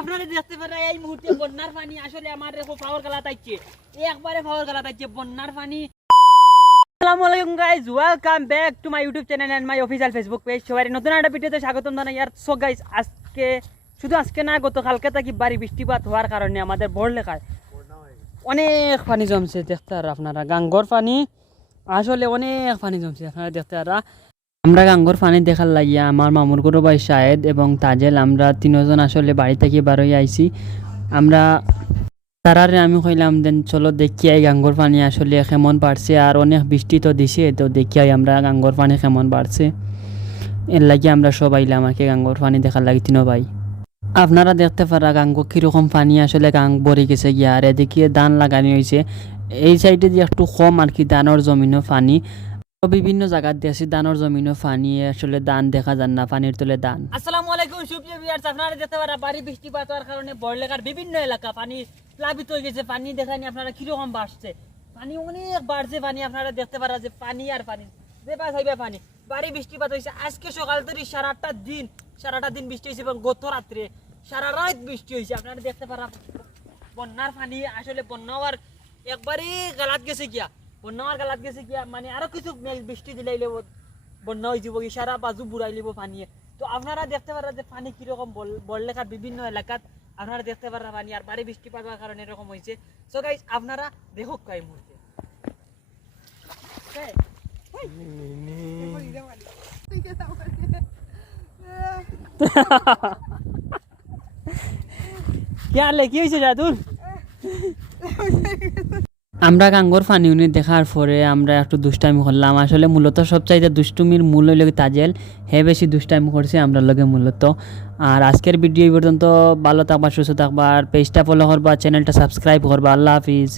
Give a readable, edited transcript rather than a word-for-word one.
আপনারা দেখতে পারেন এই মুহূর্তে বন্যার পানি আসলে আমার পাওয়ার গালা তাইছে একবারে পাওয়ার গালা তাইছে বন্যার পানি। আসসালামু আলাইকুম guys, welcome back to my YouTube channel and my official Facebook page. সবাই নতুন একটা ভিডিওতে স্বাগতম জানাই। আর সো গাইস, আজকে না গতকালকে থেকে বাড়ি বৃষ্টিপাত হওয়ার কারণে আমাদের বড়লেখায় অনেক পানি জমছে। দেখতে আর আপনারা গাঙ্গর পানি আসলে অনেক পানি জমছে আপনারা দেখতে আর আমরা গাঙ্গর পানি দেখার লাগিয়া আমার মামুর গরু ভাই শাহেদ এবং তাজেল আমরা তিনজন আসলে বাড়ি থেকে বার হয়ে আইছি। আমরা তারারে আমি কইলাম দেন চলো দেখিয়াই গাঙ্গর পানি আসলে কেমন বাড়ছে, আর অনেক বৃষ্টি তো দিছে, তো দেখিয়াই আমরা গাঙ্গর পানি কেমন বাড়ছে এর লাগে আমরা সব আইলাম আর কি গাঙ্গর পানি দেখার লাগি তিনো ভাই। আপনারা দেখতে পারা গাঙ্গ কীরকম পানি আসলে গাং ভরে গেছে গিয়া, আর এদিকে ধান লাগানি হয়েছে। এই সাইডে যে একটু কম আর কি ধানের জমিনও পানি, বিভিন্ন জায়গার দেশি ধানের জমিনও পানি আসলে ধান দেখা যান না, পানির তলে ধান। আসসালামু আলাইকুম সুপ্রিয় ভিউয়ার্স, আপনারা দেখতে পারা বাড়ি বৃষ্টিপাত হওয়ার কারণে বড়লেখার বিভিন্ন এলাকা পানি প্লাবিত হয়ে গেছে। পানি দেখানি আপনারা কিরকম বাড়ছে, পানি অনেক বাড়ছে। পানি আপনারা দেখতে পারা যে পানি আর পানি যে পাশ হইবে পানি। বাড়ি বৃষ্টিপাত হয়েছে আজকে সকাল থেকে সারাটা দিন বৃষ্টি হয়েছে এবং গত রাত্রে সারা রাত বৃষ্টি হয়েছে। আপনারা দেখতে পারা বন্যার পানি আসলে বন্যা হওয়ার একবারে গালাত গেছে গিয়া, বন্যা হওয়ার গালাত গেছে গিয়া, মানে আরো কিছু বৃষ্টি দিলাইলে বন্যা হয়ে যাব, সারা বাজু বুড়াই লিব পানি। তো আপনারা দেখতে পারা যে পানি কিরকম বড়লেখার বিভিন্ন এলাকাত আপনারা দেখতে পারা পানি, আর বাড়ি বৃষ্টিপাত হওয়ার কারণে এরকম হয়েছে। সো গাইস আপনারা দেখুক কাই মুহূর্তে কি হয়েছে জাদুর। আমরা গাঙ্গর পানি উনি দেখার পরে আমরা একটু দুষ্টামি করলাম। আসলে মূলত সবচাইতে দুষ্টুমির মূল হইল তাজেল, হে বেশি দুষ্টামি করছে আমরা লগে মূলত। আর আজকের ভিডিও এই পর্যন্ত। ভালো থাকবা, সুস্থ থাকবা, আর পেজটা ফলো করবা, চ্যানেলটা সাবস্ক্রাইব করবা। আল্লাহ হাফিজ।